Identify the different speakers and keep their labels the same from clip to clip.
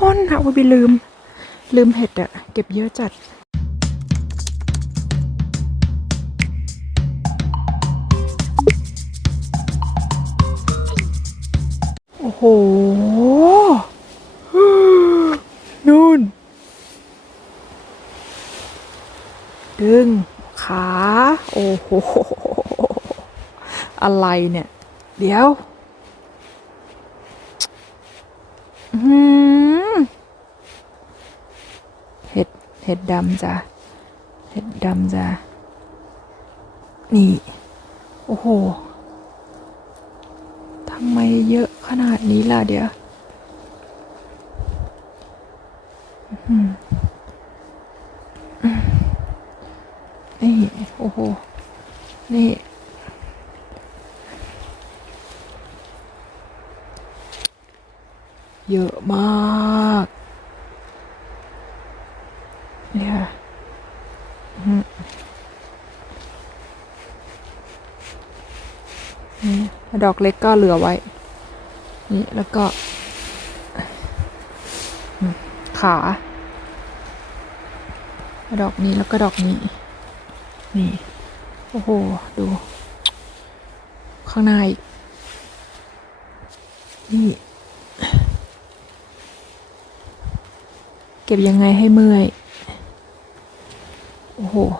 Speaker 1: ทุกคนเอาไปลืม ลืมเห็ดอะเก็บเยอะจัดโอ้โหนู่น ดึง ขา โอ้โห อะไรเนี่ย เดี๋ยว อืม เห็ดดำจ้ะเห็ดดำจ้ะนี่ โอ้โหทำไมเยอะขนาดนี้ล่ะเดี๋ยวอืมนี่ โอ้โห นี่ เยอะมาก นี่ค่ะนี่ดอกเล็กก็เหลือไว้ นี่แล้วก็ ขา ดอกนี้แล้วก็ดอกนี้ นี่ โอ้โห ดู ข้างในนี่ เก็บยังไงให้เมื่อย โอ้โห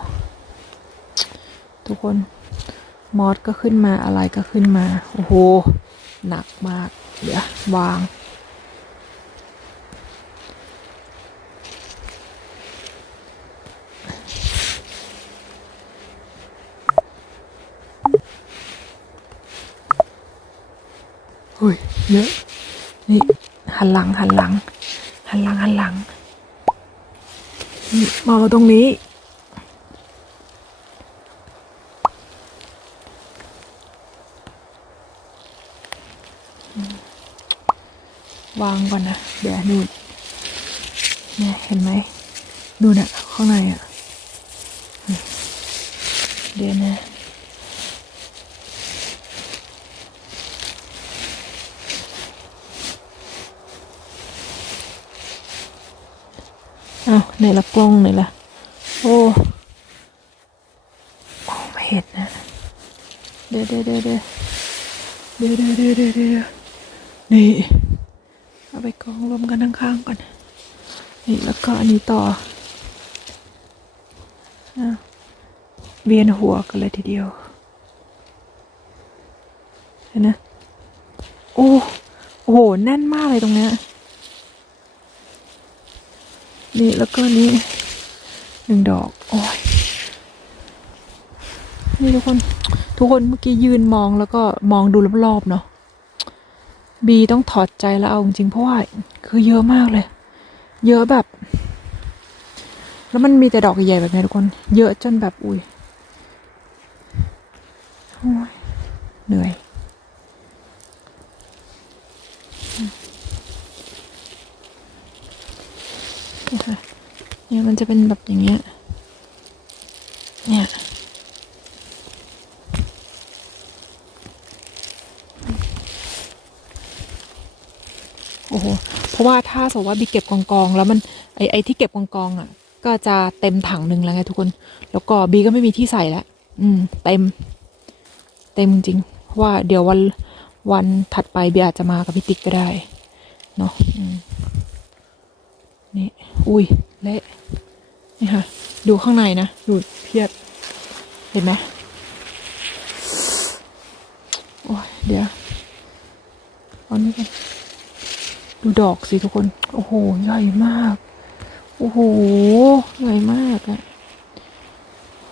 Speaker 1: ทุกคน มอสก็ขึ้นมาอะไรก็ขึ้นมา โอ้โห หนักมาก เดี๋ยว วางอุ้ย เยอะ นี่ หันหลัง หันหลัง หันหลัง หันหลัง มาตรงนี้ วางก่อนนะ เดี๋ยวดูเนี่ยเห็นไหม ดูเนะข้างในอะ เดี๋ยวนะอ้าวไหนละกล้องไหนละโอ้มองไม่เห็นนะเดี๋ยวเดี๋ยวเดี๋เดี๋เดี๋เดี๋เดี๋นี่ ไปกองรวมกันข้างๆก่อน นี่แล้วก็อันนี้ต่ออ้าเวียนหัวกันเลยทีเดียวเห็นนะโอ้โอ้โหแน่นมากเลยตรงเนี้ยนี่แล้วก็นี่หนึ่งดอก โอ้ยนี่ทุกคน ทุกคนเมื่อกี้ยืนมองแล้วก็มองดูรอบๆเนาะ บีต้องถอดใจแล้วเอาจริงเพราะว่าคือเยอะมากเลย เยอะแบบ แล้วมันมีแต่ดอกใหญ่ๆแบบนี้ทุกคน เยอะจนแบบอุ้ยเหนื่อยนะคะเนี่ยมันจะเป็นแบบอย่างเงี้ยเนี่ย โอ้โห เพราะว่าถ้าสมมติว่าบีเก็บกองกองแล้วมันไอไอที่เก็บกองกองอะ ก็จะเต็มถังหนึ่งแล้วไงทุกคน แล้วก็บีก็ไม่มีที่ใส่แล้วอืม เต็ม เต็มจริงเพราะว่าเดี๋ยววันวันถัดไปบีอาจจะมากับพี่ติ๊กก็ได้เนาะนี่ อุ้ยเละนี่ค่ะ ดูข้างในนะ ดูเพียบ เห็นไหมโอ้ยเดี๋ยว เอานี้กัน ดูดอกสิทุกคน โอ้โห ใหญ่มาก โอ้โห ใหญ่มากอะ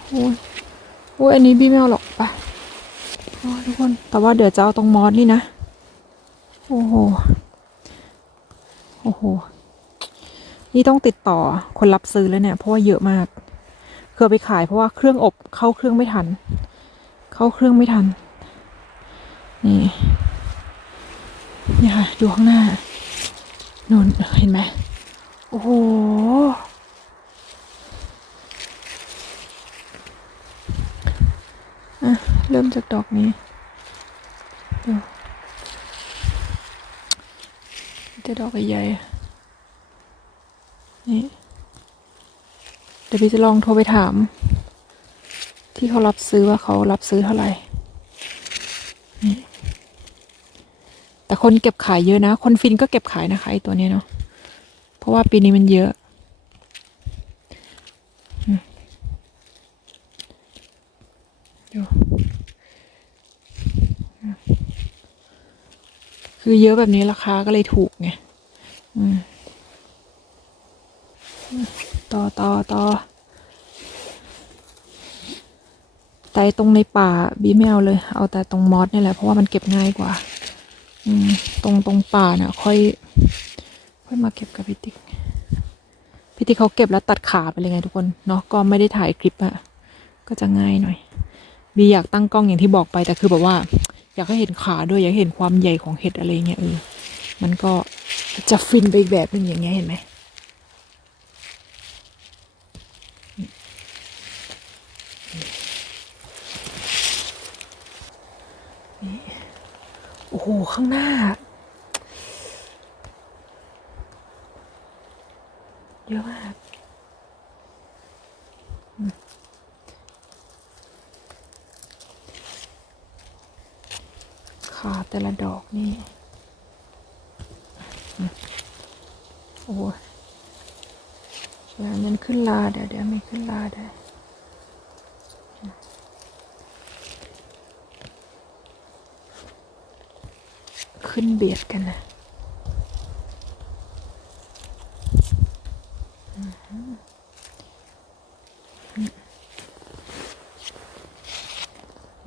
Speaker 1: โอ้ยโอ้ยอันนี้บี้ไม่เอาหรอกปโอ้ยทุกคน แต่ว่าเดี๋ยวจะเอาตรงมอสนี่นะ โอ้โห โอ้โห นี่ต้องติดต่อคนรับซื้อแล้วเนี่ย เพราะว่าเยอะมากคือเอาไปขายเพราะว่าเครื่องอบเข้าเครื่องไม่ทัน เข้าเครื่องไม่ทัน นี่ นี่ค่ะ ดูข้างหน้า นู่นเห็นไหมโอ้โหอะเริ่มจากดอกนี้ดูจะดอกใหญ่ๆนี่ เดี๋ยวพี่จะลองโทรไปถาม ที่เขารับซื้อว่าเขารับซื้อเท่าไหร่นี่แต่ คนเก็บขายเยอะนะ คนฟินก็เก็บขายนะคะไอตัวนี้เนาะ เพราะว่าปีนี้มันเยอะดูคือเยอะแบบนี้ราคาก็เลยถูกไงต่อต่อต่อแต่ตรงในป่าบีไม่เอาเลย เอาแต่ตรงมอสนี่แหละ เพราะว่ามันเก็บง่ายกว่า ตรงตรงป่าน่ะ ค่อย ค่อยมาเก็บกับพี่ติ๊กพี่ติ๊กเขาเก็บแล้วตัดขาไปเลยไงทุกคนเนาะก็ไม่ได้ถ่ายคลิปอะก็จะง่ายหน่อยบีอยากตั้งกล้องอย่างที่บอกไปแต่คือแบบว่า อยากให้เห็นขาด้วยอยากเห็นความใหญ่ของเห็ดอะไรเงี้ยเออมันก็จะฟินไปอีกแบบนึงอย่างเงี้ยเห็นไหม โอ้โห ข้างหน้า เยอะมากขาแต่ละดอกนี่โอ้โหแล้วนั้นขึ้นลาเดี๋ยวเดี๋ยวไม่ขึ้นลาได้อ ขึ้นเบียดกันนะ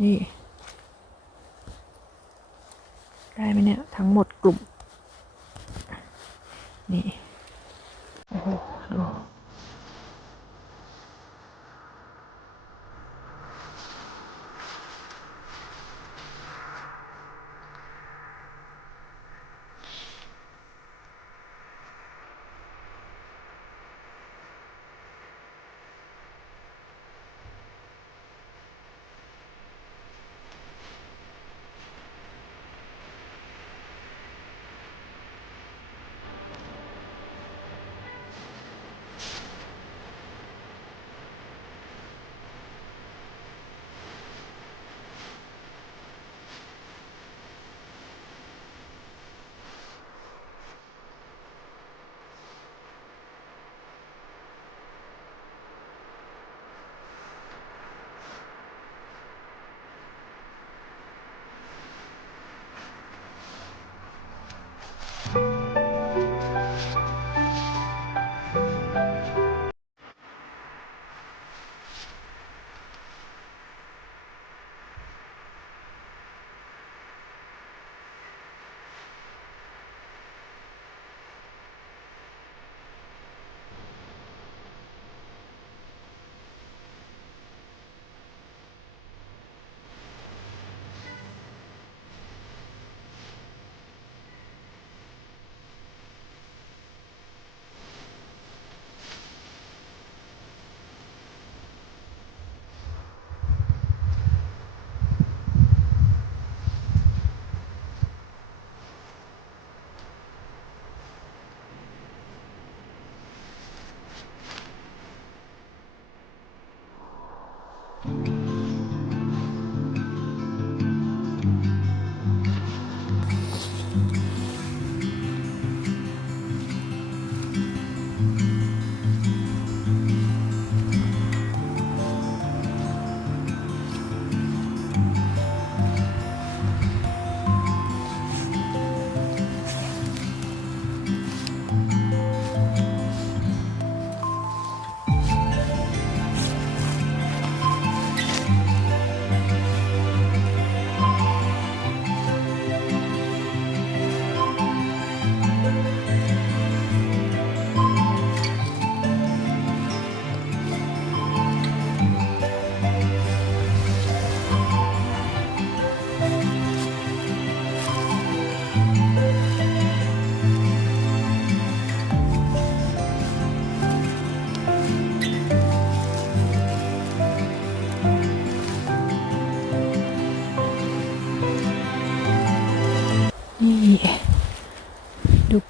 Speaker 1: นี่ ได้ไหมเนี่ย ทั้งหมดกลุ่ม นี่ โอ้โห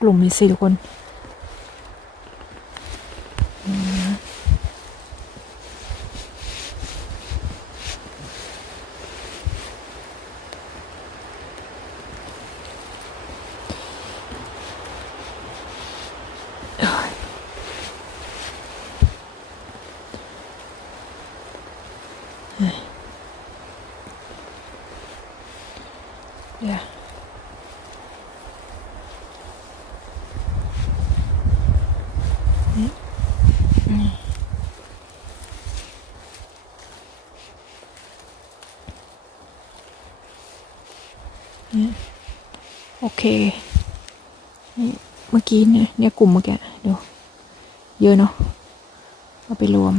Speaker 1: กลุ่มนี้สิทุกคน เคนี่เมื่อกี้เนี่ยเนี่ยกลุ่มเมื่อกี้ดูเยอะเนาะเอาไปรวม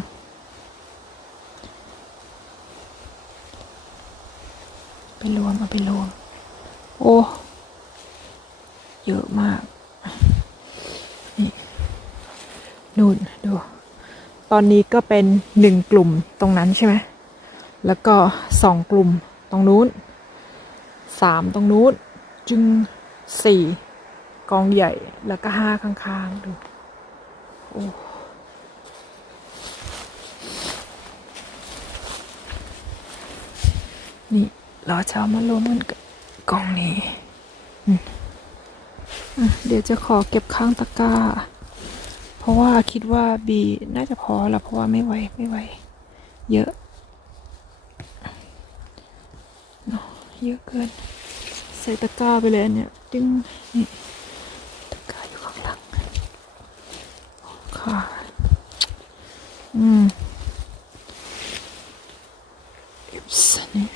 Speaker 1: ไปรวมเอาไปรวม โอ้เยอะมากนี่นู่นดู ตอนนี้ก็เป็นหนึ่งกลุ่มตรงนั้นใช่ไหม แล้วก็สองกลุ่มตรงนู้นสามตรงนู้นจึง สี่กองใหญ่แล้วก็ห้าข้างๆ ดู โอ้นี่เราจะเอามารวมกันกกองนี้อะเดี๋ยวจะขอเก็บข้างตะกร้า เพราะว่าคิดว่าบีน่าจะพอแล้วเพราะว่าไม่ไหวไม่ไหว เยอะเนอะเยอะเกิน ใส่ตะกร้าไปเลยเนี่ย ดึงนี่ตะกร้าอยู่ข้างหลังค่ะอืมอิปส์นี่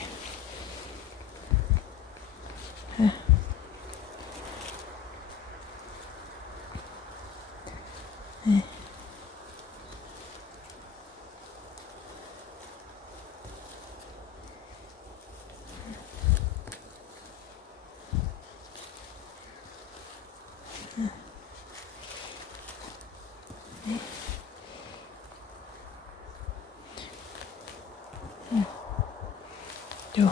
Speaker 1: ดู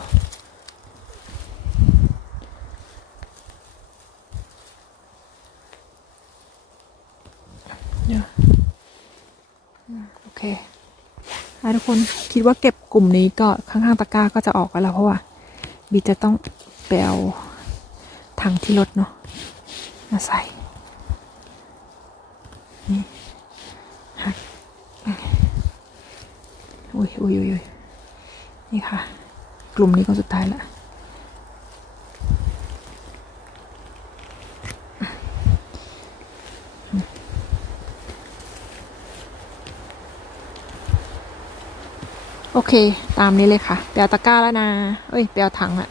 Speaker 1: เดี๋ยวอืมโอเค อะทุกคนคิดว่าเก็บกลุ่มนี้ก็ข้างๆตะกร้าก็จะออกกันแล้วเพราะว่าบีจะต้องแปลวถังที่รถเนาะมาใส่นี่หักอุ้ยอุ้ยอุ้ยอุ้ยนี่ค่ะ กลุ่มนี้ก็สุดท้ายละ เค ตามนี้เลยค่ะเปียวตะกร้าแล้วนะเอ้ยเปียวถังอะ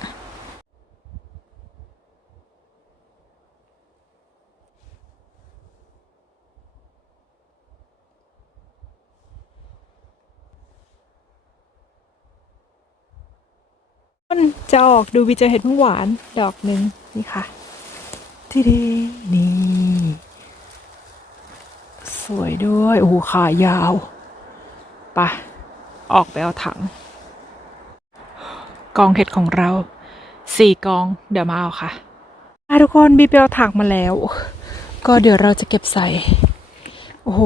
Speaker 1: ต้นจะออกดูวิจะเห็ดพึ่งหวานดอกหนึ่งนี่ค่ะทีดีนี่ สวยด้วย โอ้ขายาวไปะ ออกไปเอาถัง กองเห็ดของเราสี่กอง เดี๋ยวมาเอาค่ะทุกคนบีไปเอาถังมาแล้ว ก็เดี๋ยวเราจะเก็บใส่ โอ้โห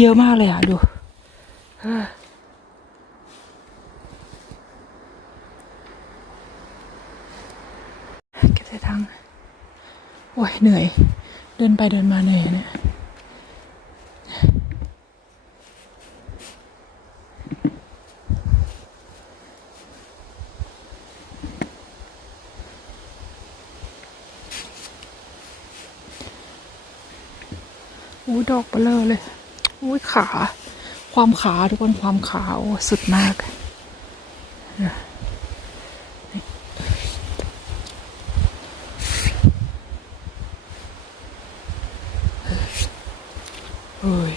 Speaker 1: เยอะมากเลยอะ ดูเก็บใส่ถังโอ้ยเหนื่อย เดินไปเดินมาเหนื่อยเนี่ย อู้ดอกเบลอเลยอุ้ยขา ความขาทุกคนความขาวสุดมากเฮ้ย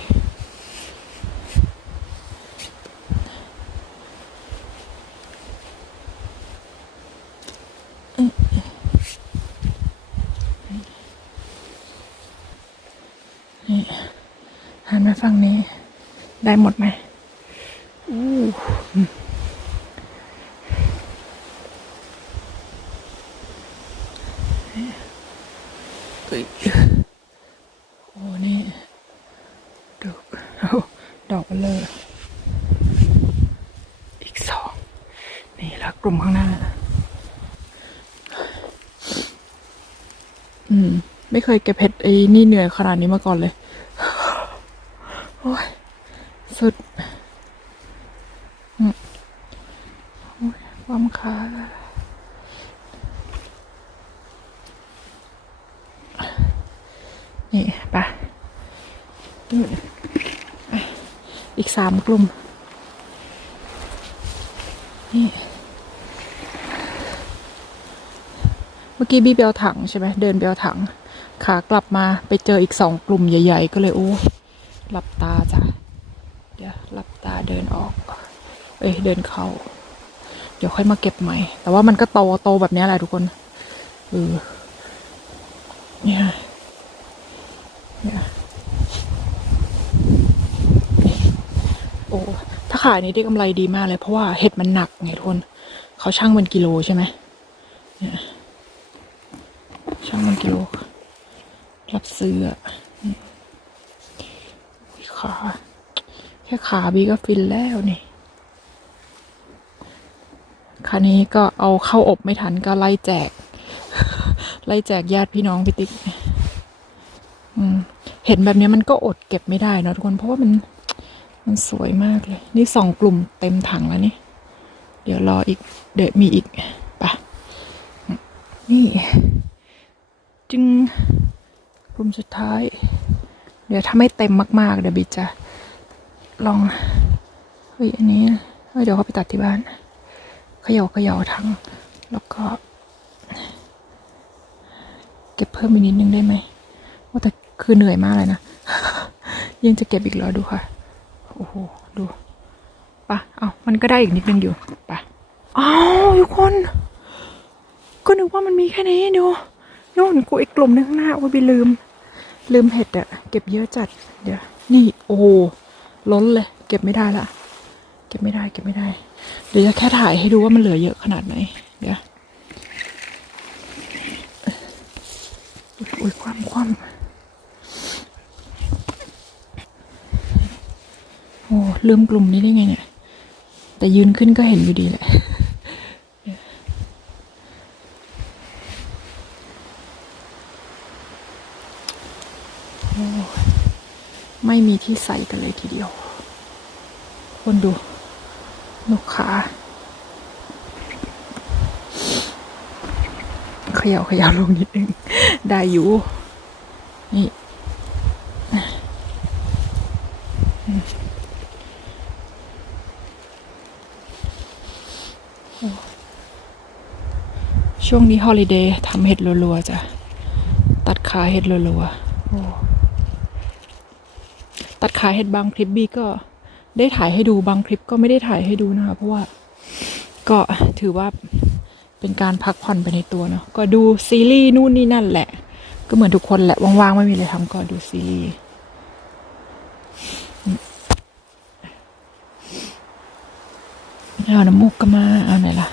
Speaker 1: หันมาฝั่งนี้ ได้หมดไหมอู้เอ้โอ้นี่ดอกโอ้ดอกเบลออีกสอง นี่แล้วกลุ่มข้างหน้า อืม ไม่เคยเก็บเห็ดไอ้นี่เหนื่อยขนาดนี้มาก่อนเลย โอ้ย สุดอุ้ยความขานี่ไปะอีกสามกลุ่ม นี่ เมื่อกี้บี้เอาถังใช่ไหมเดินเอาถัง ขากลับมาไปเจออีกสองกลุ่มใหญ่ ๆ ก็เลยโอ้หลับตาจ้ะ เดี๋ยวหลับตา เดินออก เอ้ยเดินเข้า เดี๋ยวค่อยมาเก็บใหม่ แต่ว่ามันก็โตโตแบบนี้แหละทุกคนเออเนี่ยเนี่ยโอ้ถ้าขายนี้ได้กำไรดีมากเลย เพราะว่าเห็ดมันหนักไงทุกคนเขาช่างเป็นกิโลใช่ไหมเนี่ยช่างเป็นกิโลรับซื้อขา แค่ขาบีก็ฟินแล้วนี่คันนี้ก็เอาเข้าอบไม่ทันก็ไล่แจก ไล่แจกญาติพี่น้องพี่ติ๊กเห็นแบบนี้มันก็อดเก็บไม่ได้เนอะทุกคนเพราะว่ามันมันสวยมากเลย นี่สองกลุ่มเต็มถังแล้วนี่ เดี๋ยวรออีก เดี๋ยวมีอีกปะนี่ จึงกลุ่มสุดท้าย เดี๋ยวถ้าไม่เต็มมาก ๆ เดี๋ยวบิจะ ลองเฮ้ยอันนี้เดี๋ยวเขาไปตัดที่บ้านเขย่าเขย่าทั้ง แล้วก็ เก็บเพิ่มอีกนิดนึงได้ไหมว่าแต่คือเหนื่อยมากเลยนะ ยังจะเก็บอีกเหรอดูค่ะ โอ้โห ดูปะเอามันก็ได้อีกนิดนึงอยู่ปะอ้าวทุกคน ก็นึกว่ามันมีแค่นี้ดูนู่นกูอีกกลุ่มนึงข้างหน้าโอ้ยไปลืม ลืมเห็ดอะเก็บเยอะจัด เดี๋ยว นี่ โอ้ ล้นเลย เก็บไม่ได้ละเก็บไม่ได้ เก็บไม่ได้ เดี๋ยวจะแค่ถ่ายให้ดูว่ามันเหลือเยอะขนาดไหน เดี๋ยวอุ้ยความความโอ้ลืมกลุ่มนี้ได้ไงเนี่ย แต่ยืนขึ้นก็เห็นอยู่ดีแหละ ที่ใส่กันเลยทีเดียว คนดูนกขาเขย่าเขย่าลงนิดนึง ได้อยู่ นี่ช่วงนี้ฮอลิเดย์ทำเห็ดรัวๆจ้ะ ตัดขาเห็ดรัวๆโอ้ ขายเห็ดบางคลิปบีก็ได้ถ่ายให้ดูบางคลิปก็ไม่ได้ถ่ายให้ดูนะคะ เพราะว่าก็ถือว่าเป็นการพักผ่อนไปในตัวเนาะก็ดูซีรีส์นู่นนี่นั่นแหละ ก็เหมือนทุกคนแหละว่างๆไม่มีอะไรทำก็ดูซีรีส์เอาน้ำมูกก็มาเอาไหนล่ะ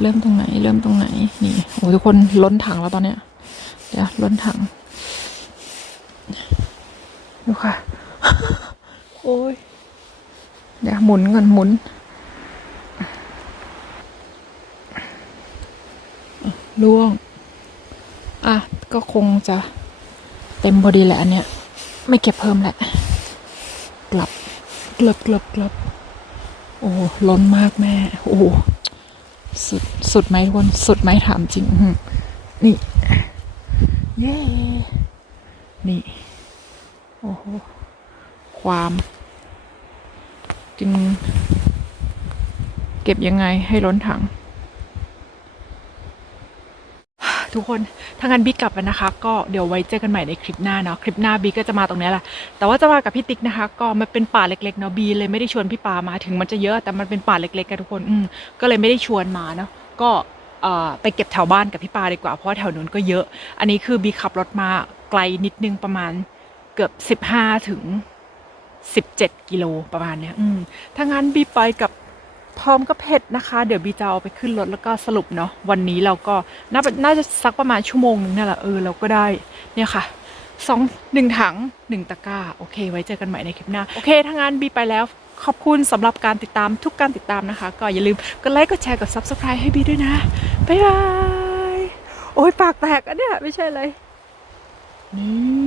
Speaker 1: เริ่มตรงไหน เริ่มตรงไหน นี่โอ้ทุกคนล้นถังแล้วตอนเนี้ย เดี๋ยวล้นถัง ดูค่ะ โอ้ยเดี๋ยวหมุนก่อนหมุนอะล่วง อะ ก็คงจะเต็มพอดีแหละอันเนี้ย ไม่เก็บเพิ่มแหละ กลับกลับกลับกลับโอ้ล้นมากแม่ โอ้สุดสุดไหมทุกคนสุดไหมถามจริงอื้อหือนี่ เย้ นี่ โอ้โห ความ จึง เก็บยังไงให้ล้นถัง ทุกคนถ้างั้นบิ๊กกลับแล้วนะคะ ก็เดี๋ยวไว้เจอกันใหม่ในคลิปหน้าเนาะคลิปหน้าบิ๊กก็จะมาตรงนี้แหละแต่ว่าจะมากับพี่ติ๊กนะคะ ก็มันเป็นป่าเล็กๆเนาะบีเลยไม่ได้ชวนพี่ปามาถึงมันจะเยอะแต่มันเป็นป่าเล็กๆกันทุกคนอืมก็เลยไม่ได้ชวนมาเนาะก็เอ่อไปเก็บแถวบ้านกับพี่ปาดีกว่าเพราะแถวนู้นก็เยอะ อันนี้คือบีขับรถมาไกลนิดนึงประมาณเกือบสิบห้าถึง สิบเจ็ดกิโลประมาณเนี้ยอืมถ้างั้นบีไปกับพร้อมกับเผ็ดนะคะ เดี๋ยวบีจะเอาไปขึ้นรถแล้วก็สรุปเนาะวันนี้เราก็น่าน่าจะสักประมาณชั่วโมงนึงนี่แหละเออเราก็ได้เนี่ยค่ะสองหนึ่งถังหนึ่งตะกร้าโอเค ไว้เจอกันใหม่ในคลิปหน้า โอเคถ้างั้นบีไปแล้วขอบคุณสำหรับการติดตามทุกการติดตามนะคะ ก็อย่าลืมกดไลค์กดแชร์กด subscribe ให้บีด้วยนะ บ๊ายบาย โอ้ยปากแตกอะเนี่ยไม่ใช่เลยนี่